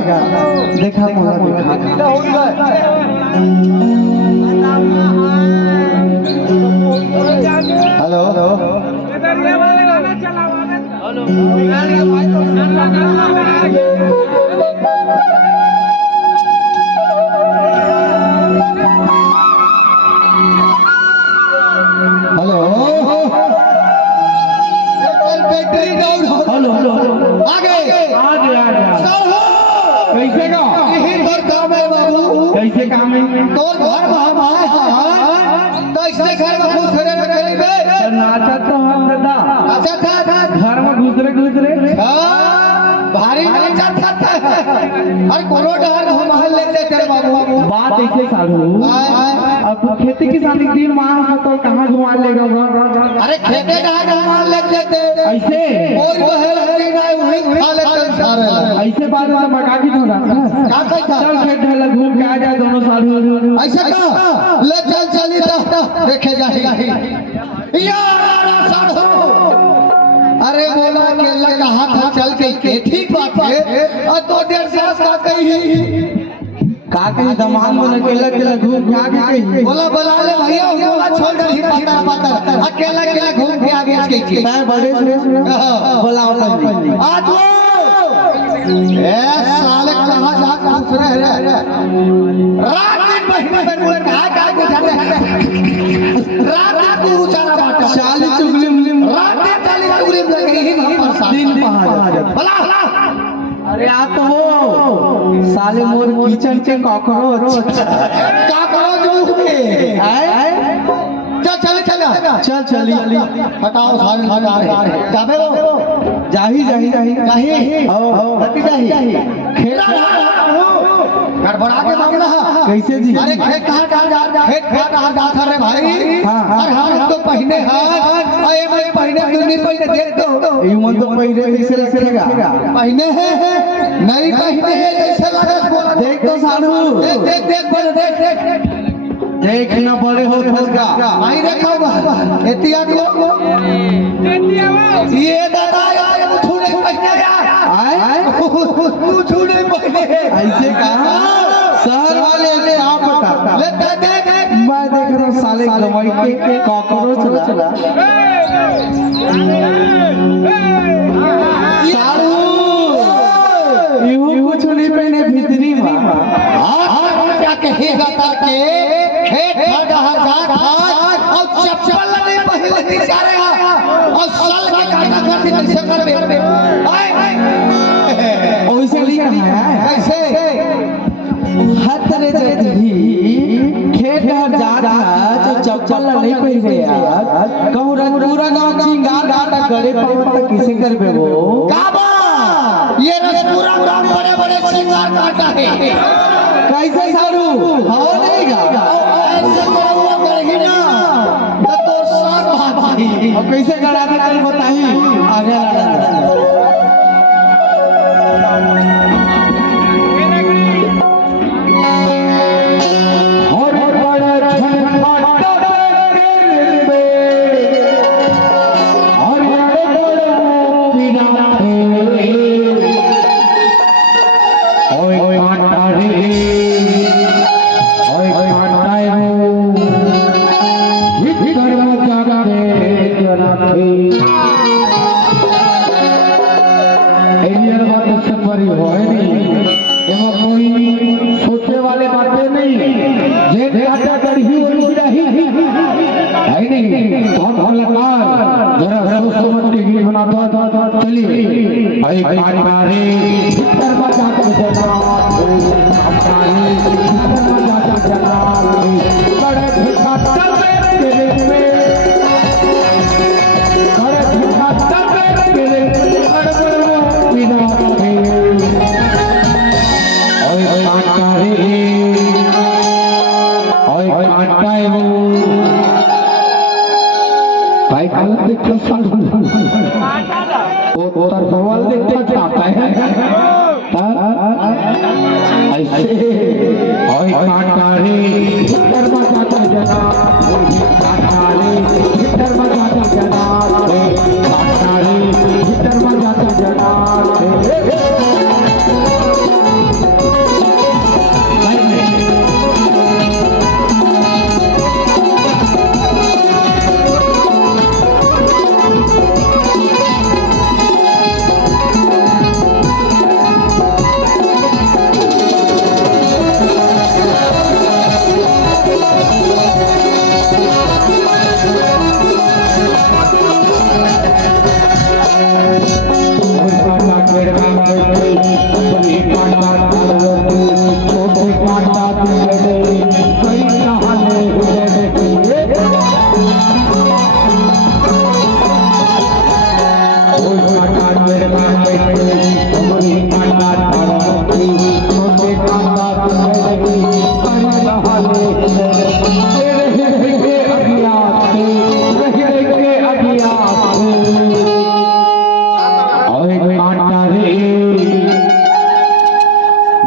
देखा मोला hello hello hello आगे कैसे का कैसे काम है तोर घर में तो इसने घर में खुश करे न करे बे नाचा तो हम दादा अच्छा था घर में घुसरे भारी नाचा था अरे कोनो डर घुमाल लेते तेरे बाबू बात ऐसे सालू अब खेती किसानी की मां तो कहां घुमा लेगा अरे खेते कहां घुमाल लेते थे ऐसे और बहल हटी ना वही खा लेते सारे ऐसे बात तो बका की थोड़ा का कहता चल खेत ढला घूम के आ जा दोनों सालू ऐसा का ले चली तो देखे जाही यार साधु अरे बोला के लगा हाथ चल के ठीक बात है और तो 1.5 साल का कही का कहीं दमान में अकेला घूम के आ गई बोला बुला ले भैया बोला छोड़ कर ही पाता अकेला घूम के आ गया के मैं बड़े से बुलाओ पंजी आ तू ए साले कहां जा घुस रहे रात दिन महीने में बोले का गुजारे रात तू चला बाटा चाली चुगली रात दिन चाली चुगली लगी ही पर दिन पहाड़ बुला अरे आ तो वो साले मोर किचन के कॉकरोच मुंह के चल चली हटाओ सारे जाबे वो जाही गड़बड़ा के मामला कैसे जी अरे खेत कहां जात रे भाई और हम तो पहने आए मैं पहने तू नहीं पहने देख दो ये मन तो पहले कैसे रखेगा पहने है नहीं पहने कैसे लगा बोला देख तो साधु देख बोले देख देखना बड़े हो फसका नहीं देखा एतिया को ये दादा यार तू नहीं पहने यार तू छूने पहने ऐसे कहा शहर वाले ने आप बता ले देख मैं देख रहा हूँ साले गवाई के कॉकरोच चला सारू यू कुछ नहीं पहने भीतरी में क्या कहेगा ताके खेत खड़ा जात और चप्पल नहीं पहले निसारे और साल के काटा करती कैसे करबे वैसे लिखा है कैसे हतरे जदी खेत जात जो चप्पल नहीं पहने यार कहूं पूरा गांव चिंगार गाटा करे पर किसे करबे वो काबा ये रस पूरा गांव बड़े सिंगार काटा है कैसे सारू हो नहीं गा ऐसे करवा करही ना तो साथ भाई अब कैसे गड़ा दे कल बताई आगे लड़ा और बड़ा झंडा में और बड़ा बिना ओए काटा रे ओए काटा हो भीतर में जाके जनाथे एलियर बात सफरी होए नहीं एवं कोई सोचने वाले बातें नहीं जे काटा गढ़ी होई रही है नहीं बहुत हलकार जरा सोच समझ के गिरी बनाता चलिए भाई काटा रे भीतर में जाके भाई कल देखते वो तरफवाल देखते चाहता है ऐसे ओए काटा रे दरवाजा का जना काटा रे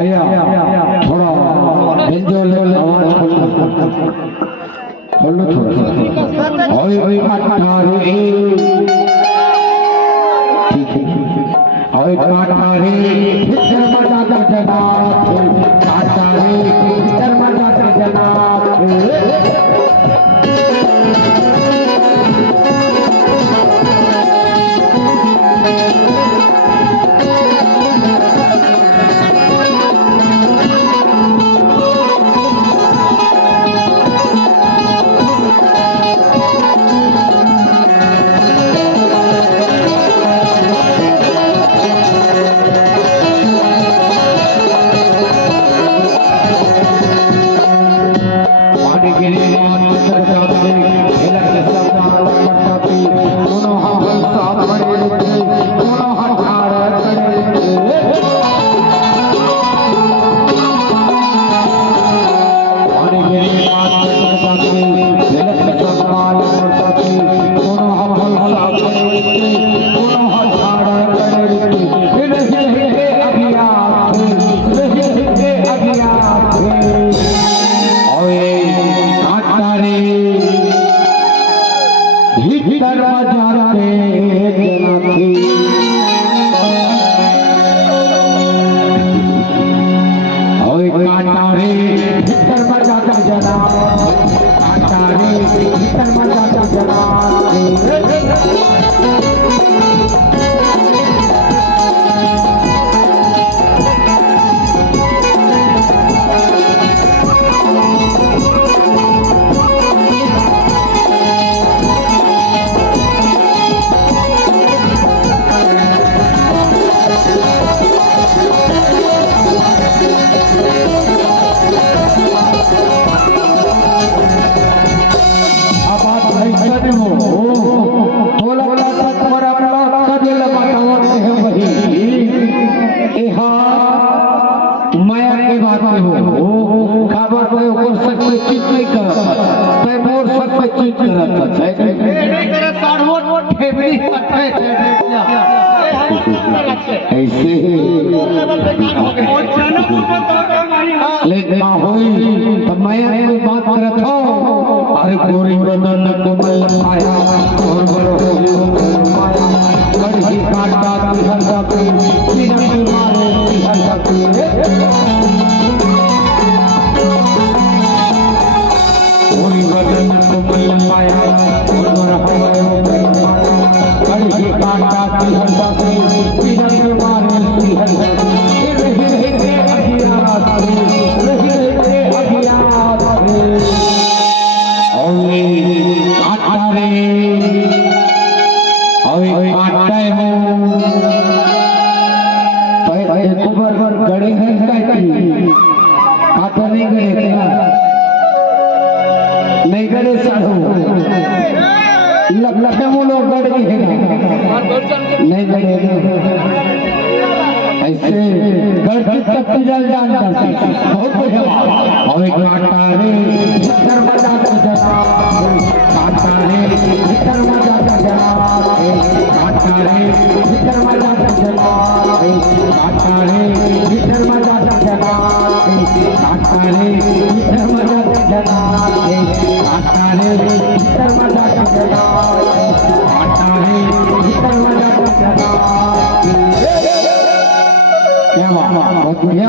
भैया थोड़ा बेंजोल आवाज खोलो थोड़ा ओए ओए काटारे ठीक है ओए काटारे भीतर मजा कर जनाब काटारे भीतर मजा कर जनाब लेकिन होई तो मैं बात करत हो अरे गोरी बदन कोमल आया और बोलो माया कड़ी काटा हल्का पे सीना मारे हल्का पे गोरी बदन कोमल आया और बोलो कड़ी काटा हल्का पे सीना मारे हल्का नहीं गड़े साधु लखनऊ लोग गड़ गए नहीं गड़े ऐसे गड़ की तक जल जान बहुत बढ़िया और एक काटा रे भीतर मजा का जनाब काटा रे भीतर मजा का जनाब काटा रे भीतर मजा का जनाब काटा रे भीतर मजा का जनाब काटा रे भीतर मजा का जनाब काटा रे भीतर मजा का जनाब काटा रे भीतर मजा का जनाब क्या बात बहुत बढ़िया।